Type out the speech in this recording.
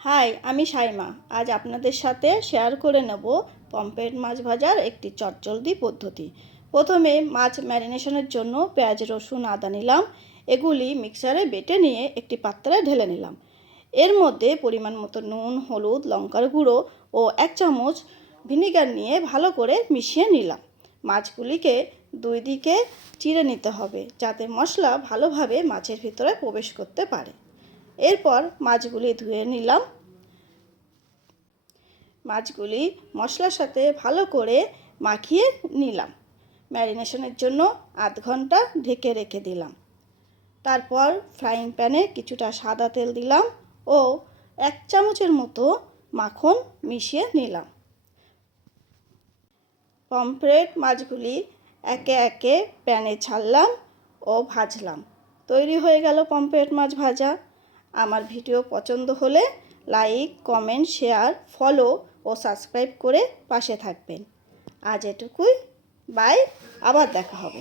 High, আমি সাইমা। আজ আপনাদের সাথে শেয়ার করে নেব পমফ্রেট মাছ ভাজার একটি চটজলদি পদ্ধতি। প্রথমে মাছ ম্যারিনেশনের জন্য পেঁয়াজ, রসুন, আদা নিলাম। এগুলি মিক্সারে বেটে নিয়ে একটি পাত্রে ঢেলে নিলাম। এর মধ্যে পরিমাণ মতো নুন, হলুদ, লঙ্কার গুঁড়ো ও 1 চামচ ভিনেগার নিয়ে ভালো করে মিশিয়ে নিলাম। মাছগুলিকে দুই দিকে চিড়ে নিতে হবে যাতে মশলা ভালোভাবে মাছের ভিতরে প্রবেশ করতে পারে। এরপর মাছগুলি ধুয়ে নিলাম। মাছগুলি মশলার সাথে ভালো করে মাখিয়ে নিলাম। ম্যারিনেশনের জন্য আধ ঘন্টা ঢেকে রেখে দিলাম। তারপর ফ্রাইং প্যানে কিছুটা সাদা তেল দিলাম ও 1 চামচের মতো মাখন মিশিয়ে নিলাম। পমফ্রেট মাছগুলি একে একে প্যানে ছাড়লাম ও ভাজলাম। তৈরি হয়ে গেল পমফ্রেট মাছ ভাজা। আমার ভিডিও পছন্দ হলে লাইক, কমেন্ট, শেয়ার, ফলো ও সাবস্ক্রাইব করে পাশে থাকবেন। আজ এটুকুই। বাই, আবার দেখা হবে।